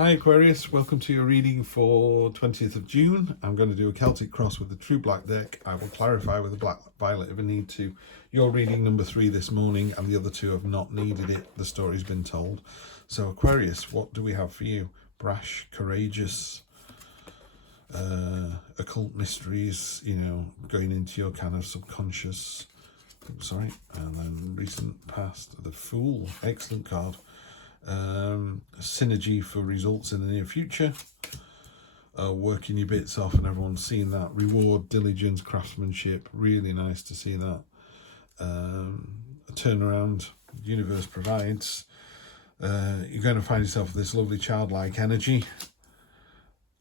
Hi Aquarius, welcome to your reading for 20th of June. I'm going to do a Celtic cross with the True Black deck. I will clarify with the Black Violet if I need to. You're reading number 3 this morning and the other 2 have not needed it. The story's been told. So Aquarius, what do we have for you? Brash, courageous, occult mysteries, going into your kind of subconscious. And then recent past, the Fool, excellent card. Synergy for results in the near future, working your bits off and everyone's seen that. Reward, diligence, craftsmanship, really nice to see that. A turnaround, the universe provides. You're going to find yourself with this lovely childlike energy.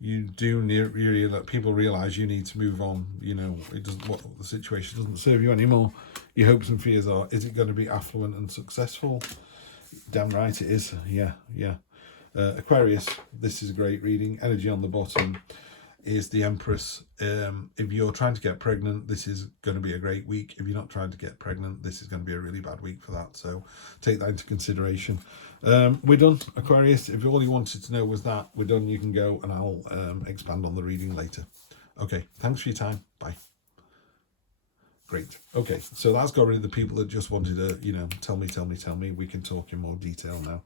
You do really let people realize you need to move on. It doesn't, what the situation doesn't serve you anymore. Your hopes and fears are, is it going to be affluent and successful? Damn right it is. Yeah. Aquarius, this is a great reading. Energy on the bottom is the Empress. If you're trying to get pregnant, this is going to be a great week. If you're not trying to get pregnant, this is going to be a really bad week for that. So take that into consideration. We're done, Aquarius. If all you wanted to know was that, we're done. You can go and I'll expand on the reading later. Okay, thanks for your time. Bye. Great. Okay, so that's got rid of the people that just wanted to, tell me. We can talk in more detail now.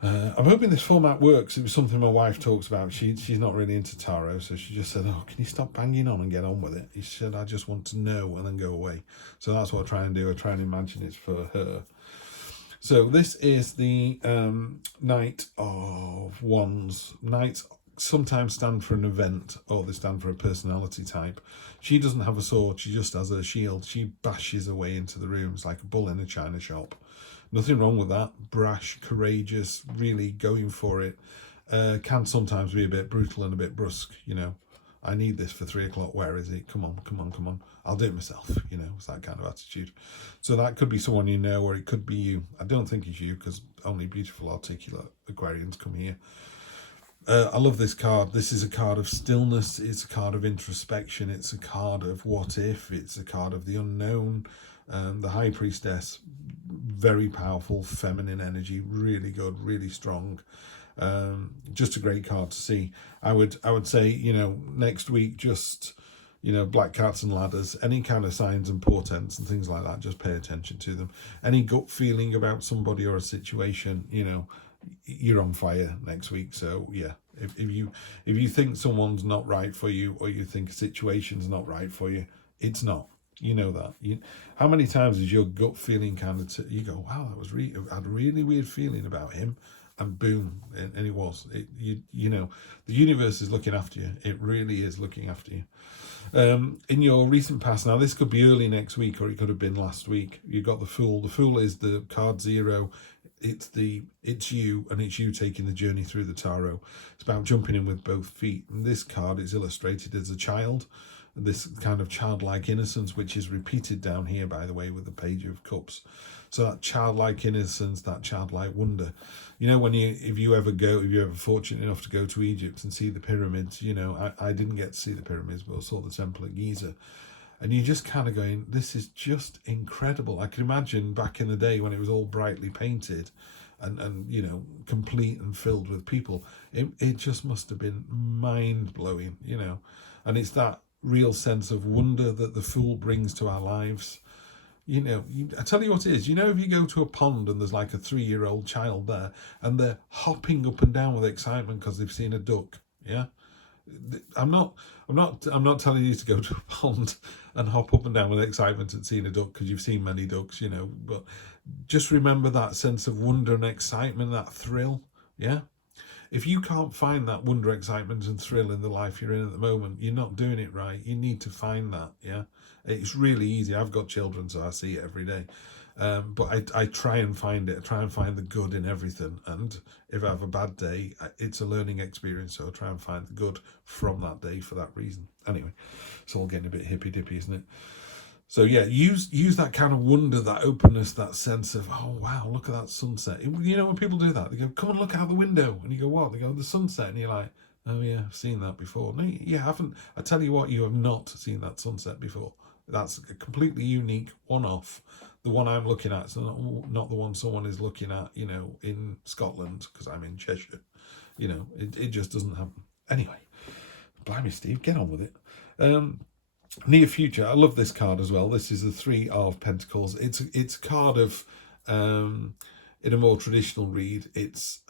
I'm hoping this format works. It was something my wife talks about. She's not really into tarot, so she just said, "Oh, can you stop banging on and get on with it?" She said, "I just want to know and then go away." So that's what I try and do. I try and imagine it's for her. So this is the Knight of Wands. Knights sometimes stand for an event, or they stand for a personality type. She doesn't have a sword, she just has a shield. She bashes away into the rooms like a bull in a china shop. Nothing wrong with that. Brash, courageous, really going for it. Can sometimes be a bit brutal and a bit brusque. I need this for 3 o'clock, where is it? Come on, I'll do it myself. It's that kind of attitude. So that could be someone you know, or it could be you. I don't think it's you, because only beautiful, articulate Aquarians come here. I love this card. This is a card of stillness. It's a card of introspection. It's a card of what if. It's a card of the unknown. The High Priestess, very powerful, feminine energy, really good, really strong. Just a great card to see. I would say, next week, just, black cats and ladders, any kind of signs and portents and things like that, just pay attention to them. Any gut feeling about somebody or a situation, you're on fire next week. So yeah, if you think someone's not right for you, or you think a situation's not right for you, it's not. That. How many times is your gut feeling kind of you go, wow, that was I had a really weird feeling about him, and boom, and it was. The universe is looking after you. It really is looking after you. In your recent past, now this could be early next week, or it could have been last week. You got the Fool. The Fool is the card 0. It's you, and it's you taking the journey through the tarot. It's about jumping in with both feet. And this card is illustrated as a child, this kind of childlike innocence, which is repeated down here, by the way, with the Page of Cups. So that childlike innocence, that childlike wonder. If you're ever fortunate enough to go to Egypt and see the pyramids, I didn't get to see the pyramids, but I saw the Temple at Giza. And you're just kind of going, this is just incredible. I can imagine back in the day when it was all brightly painted and complete and filled with people. It just must have been mind-blowing, And it's that real sense of wonder that the Fool brings to our lives. I tell you what it is. If you go to a pond and there's like a 3-year-old child there, and they're hopping up and down with excitement because they've seen a duck, yeah? I'm not telling you to go to a pond and hop up and down with excitement at seeing a duck, because you've seen many ducks, but just remember that sense of wonder and excitement, that thrill, yeah? If you can't find that wonder, excitement and thrill in the life you're in at the moment, you're not doing it right. You need to find that, yeah? It's really easy. I've got children, so I see it every day. But I try and find it. I try and find the good in everything. And if I have a bad day, it's a learning experience. So I try and find the good from that day for that reason. Anyway, it's all getting a bit hippy-dippy, isn't it? So yeah, use that kind of wonder, that openness, that sense of, oh wow, look at that sunset. When people do that, they go, come and look out the window. And you go, what? They go, the sunset. And you're like, oh yeah, I've seen that before. No, you haven't. I tell you what, you have not seen that sunset before. That's a completely unique one-off. The one I'm looking at is not the one someone is looking at, in Scotland, because I'm in Cheshire. It just doesn't happen. Anyway, blimey, Steve, get on with it. Near future, I love this card as well. This is the Three of Pentacles. It's a card of, in a more traditional read, it's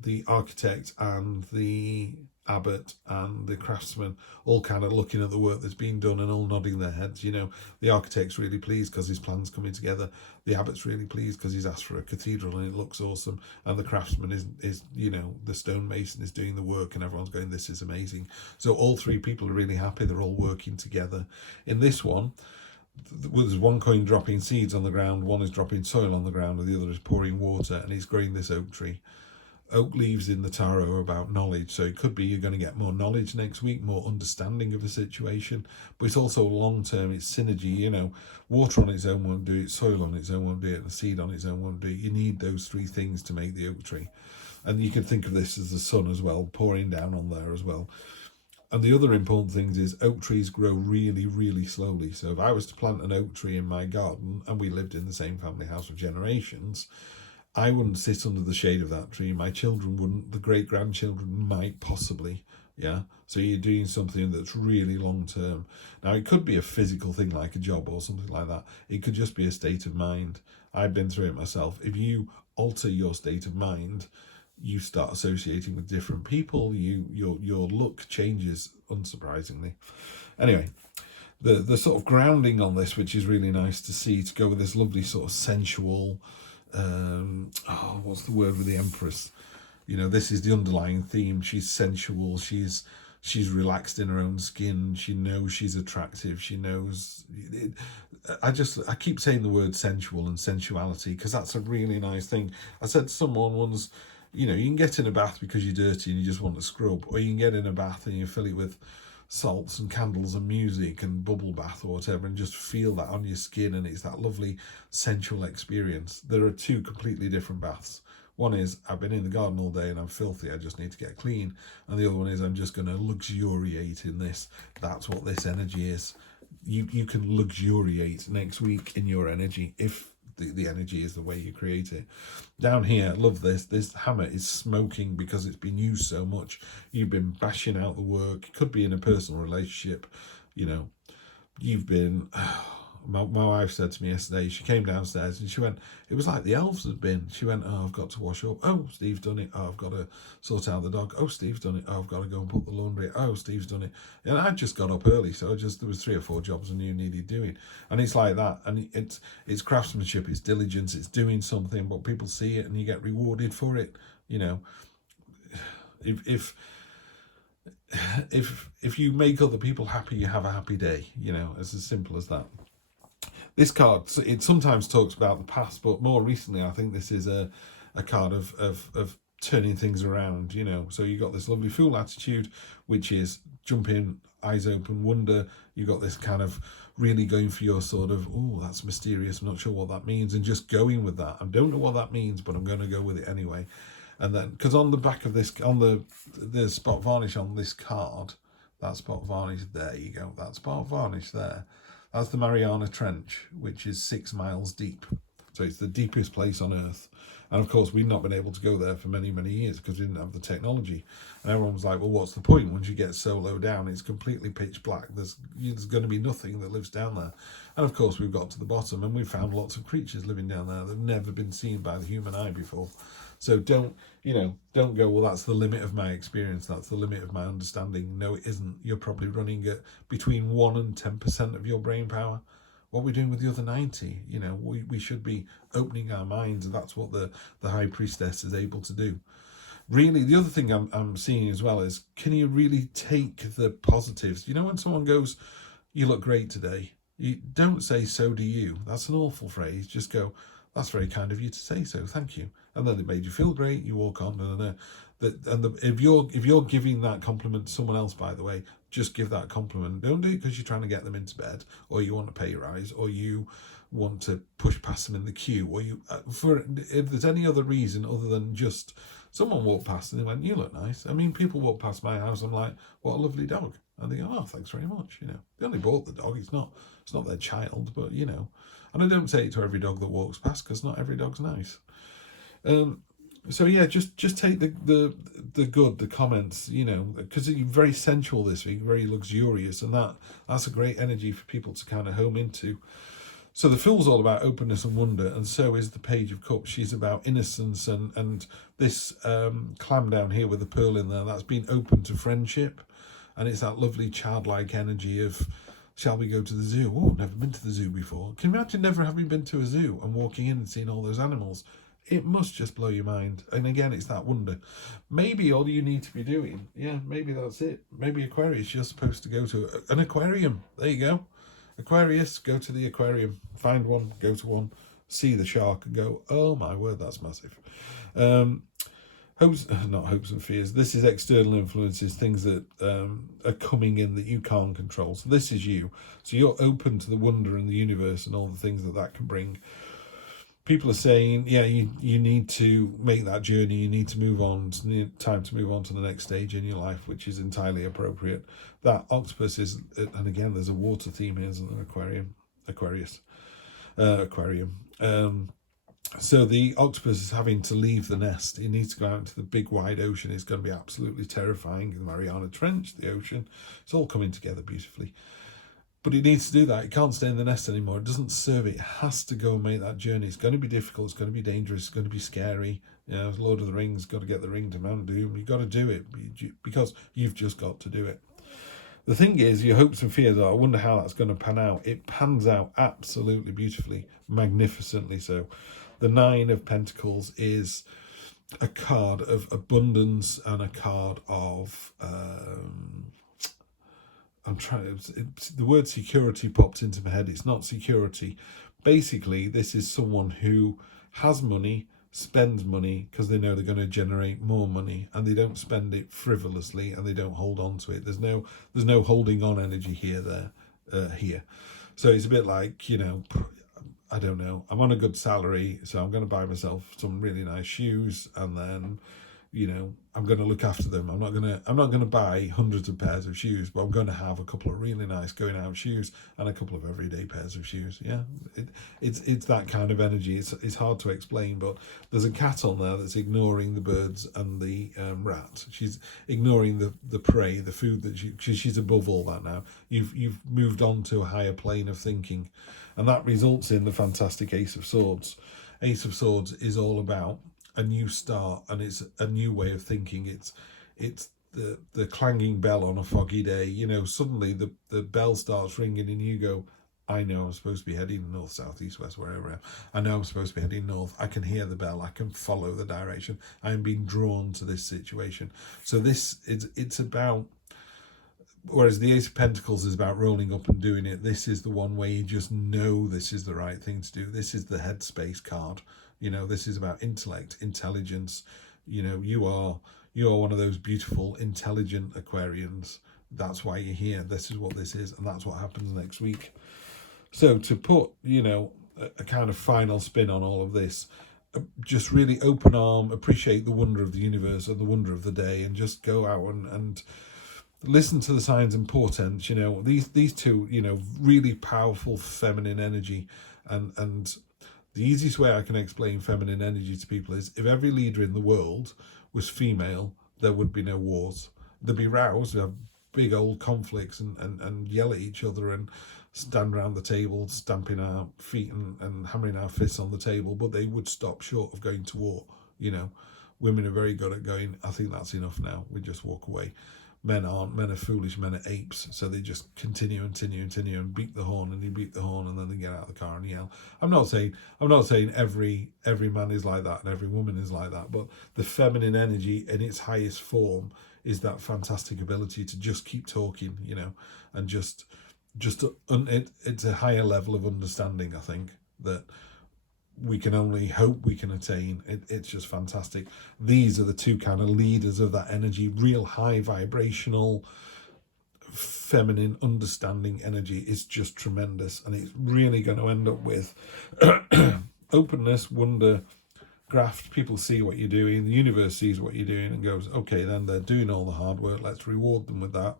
the architect and the abbot and the craftsman all kind of looking at the work that's been done and all nodding their heads. The architect's really pleased because his plan's coming together. The abbot's really pleased because he's asked for a cathedral and it looks awesome. And the craftsman is the stonemason is doing the work and everyone's going, this is amazing. So all three people are really happy. They're all working together. In this one, there's one coin dropping seeds on the ground, one is dropping soil on the ground, and the other is pouring water, and he's growing this oak tree. Oak leaves in the tarot are about knowledge, so it could be you're going to get more knowledge next week, more understanding of a situation, but it's also long term, it's synergy. Water on its own won't do it, soil on its own won't do it, and the seed on its own won't do it. You need those three things to make the oak tree. And you can think of this as the sun as well, pouring down on there as well. And the other important thing is oak trees grow really, really slowly. So if I was to plant an oak tree in my garden and we lived in the same family house for generations, I wouldn't sit under the shade of that tree. My children wouldn't. The great-grandchildren might possibly. Yeah. So you're doing something that's really long-term. Now, it could be a physical thing like a job or something like that. It could just be a state of mind. I've been through it myself. If you alter your state of mind, you start associating with different people. Your look changes, unsurprisingly. Anyway, the sort of grounding on this, which is really nice to see, to go with this lovely sort of sensual, what's the word with the Empress? This is the underlying theme. She's sensual. She's relaxed in her own skin. She knows she's attractive. She knows it. I keep saying the word sensual and sensuality because that's a really nice thing. I said to someone once, you can get in a bath because you're dirty and you just want to scrub, or you can get in a bath and you fill it with salts and candles and music and bubble bath or whatever and just feel that on your skin, and it's that lovely sensual experience. There are two completely different baths. One is I've been in the garden all day and I'm filthy, I just need to get clean, and the other one is I'm just going to luxuriate in this. That's what this energy is. You can luxuriate next week in your energy if the energy is the way you create it. Down here, love this hammer is smoking because it's been used so much. You've been bashing out the work. It could be in a personal relationship. You've been my wife said to me yesterday, she came downstairs and she went, it was like the elves had been. She went, oh, I've got to wash up. Oh, Steve's done it. Oh, I've got to sort out the dog. Oh, Steve's done it. Oh, I've got to go and put the laundry. Oh, Steve's done it. And I just got up early, so there was 3 or 4 jobs I knew needed doing. And it's like that. And it's craftsmanship, it's diligence, it's doing something, but people see it and you get rewarded for it. If you make other people happy, you have a happy day. It's as simple as that. This card, it sometimes talks about the past, but more recently, I think this is a card of turning things around, So you got this lovely Fool attitude, which is jump in, eyes open, wonder. You got this kind of really going for your sort of, oh, that's mysterious, I'm not sure what that means, and just going with that. I don't know what that means, but I'm going to go with it anyway. And then, because on the back of this, on the spot varnish on this card, that spot varnish, there you go, that spot varnish there. That's the Mariana Trench, which is 6 miles deep. So it's the deepest place on Earth. And of course, we've not been able to go there for many, many years because we didn't have the technology. And everyone was like, well, what's the point? Once you get so low down, it's completely pitch black. There's going to be nothing that lives down there. And of course, we've got to the bottom and we found lots of creatures living down there that have never been seen by the human eye before. So don't go, well, that's the limit of my experience. That's the limit of my understanding. No, it isn't. You're probably running at between 1% and 10% of your brain power. What are we doing with the other 90? We should be opening our minds, and that's what the High Priestess is able to do. Really, the other thing I'm seeing as well is, can you really take the positives? When someone goes, you look great today, you don't say, so do you. That's an awful phrase. Just go, that's very kind of you to say so, thank you. And then it made you feel great, you walk on. If you're giving that compliment to someone else, by the way, just give that compliment. Don't do it because you're trying to get them into bed, or you want a pay rise, or you want to push past them in the queue, or if there's any other reason other than just someone walked past and they went, you look nice. I mean, people walk past my house, I'm like, what a lovely dog. And they go, oh, thanks very much. They only bought the dog. It's not their child, but And I don't say it to every dog that walks past, because not every dog's nice. So yeah, just take the good, the comments, because you're very sensual this week, very luxurious, and that's a great energy for people to kind of home into. So the Fool's all about openness and wonder, and so is the Page of Cups. She's about innocence, and this clam down here with the pearl in there, that's been open to friendship, and it's that lovely childlike energy of, shall we go to the zoo? Oh, never been to the zoo before. Can you imagine never having been to a zoo and walking in and seeing all those animals? It must just blow your mind. And again, it's that wonder. Maybe all you need to be doing, maybe that's it. Maybe Aquarius, you're supposed to go to an aquarium. There you go. Aquarius, go to the aquarium. Find one, go to one, see the shark and go, oh my word, that's massive. Not hopes and fears. This is external influences, things that are coming in that you can't control. So this is you. So you're open to the wonder in the universe and all the things that can bring. People are saying, you need to make that journey. You need to move on. It's time to move on to the next stage in your life, which is entirely appropriate. That octopus is, and again, there's a water theme here, isn't there? Aquarium. So the octopus is having to leave the nest. It needs to go out into the big wide ocean. It's going to be absolutely terrifying. The Mariana Trench, the ocean, it's all coming together beautifully. But it needs to do that. It can't stay in the nest anymore. It doesn't serve it. It has to go and make that journey. It's going to be difficult. It's going to be dangerous. It's going to be scary. Lord of the Rings, got to get the ring to Mount Doom. You've got to do it because you've just got to do it. The thing is, your hopes and fears are, I wonder how that's going to pan out. It pans out absolutely beautifully, magnificently so. The Nine of Pentacles is a card of abundance and a card of... the word security popped into my head. It's not security. Basically, this is someone who has money, spends money because they know they're going to generate more money, and they don't spend it frivolously, and they don't hold on to it. There's no holding on energy here. So it's a bit like, I don't know, I'm on a good salary, so I'm going to buy myself some really nice shoes, and then I'm going to look after them. I'm not going to buy hundreds of pairs of shoes, but I'm going to have a couple of really nice going out shoes and a couple of everyday pairs of shoes. It's that kind of energy. It's hard to explain, but there's a cat on there that's ignoring the birds and the rat. She's ignoring the prey, the food that she's above all that now. You've moved on to a higher plane of thinking, and that results in the fantastic Ace of Swords. Ace of Swords is all about a new start, and it's a new way of thinking. It's the clanging bell on a foggy day. Suddenly the bell starts ringing and you go, I know I'm supposed to be heading north, south, east, west, wherever. I know I'm supposed to be heading north. I can hear the bell. I can follow the direction. I am being drawn to this situation. So it's about, whereas the Ace of Pentacles is about rolling up and doing it, this is the one where you just know this is the right thing to do. This is the headspace card. This is about intellect, intelligence. You are one of those beautiful, intelligent Aquarians. That's why you're here. This is what this is, and that's what happens next week. So to put, a kind of final spin on all of this, just really open arm, appreciate the wonder of the universe and the wonder of the day, and just go out and listen to the signs and portents. These two, really powerful feminine energy, and the easiest way I can explain feminine energy to people is, if every leader in the world was female, there would be no wars. They'd be roused, they'd have big old conflicts and yell at each other and stand around the table, stamping our feet and hammering our fists on the table, but they would stop short of going to war. Women are very good at going, I think that's enough now, we just walk away. Men aren't. Men are foolish. Men are apes. So they just continue and beat the horn, and you beat the horn, and then they get out of the car and yell. I'm not saying every man is like that and every woman is like that, but the feminine energy in its highest form is that fantastic ability to just keep talking, and it's a higher level of understanding, I think, that we can only hope we can attain. It's just fantastic. These are the two kind of leaders of that energy, real high vibrational, feminine, understanding energy. It's just tremendous, and it's really going to end up with openness, wonder, graft. People see what you're doing, the universe sees what you're doing and goes, okay, then they're doing all the hard work, let's reward them with that.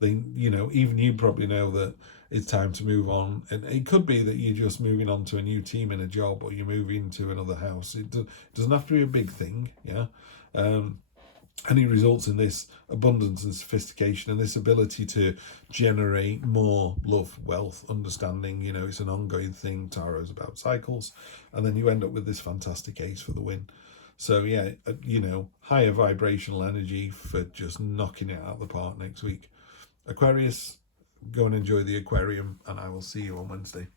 They, you know, even you probably know that it's time to move on, and it could be that you're just moving on to a new team in a job, or you're moving to another house. It doesn't have to be a big thing, yeah. And it results in this abundance and sophistication and this ability to generate more love, wealth, understanding. You know, it's an ongoing thing. Tarot's about cycles, and then you end up with this fantastic ace for the win. So yeah, you know, higher vibrational energy for just knocking it out of the park next week. Aquarius, go and enjoy the aquarium, and I will see you on Wednesday.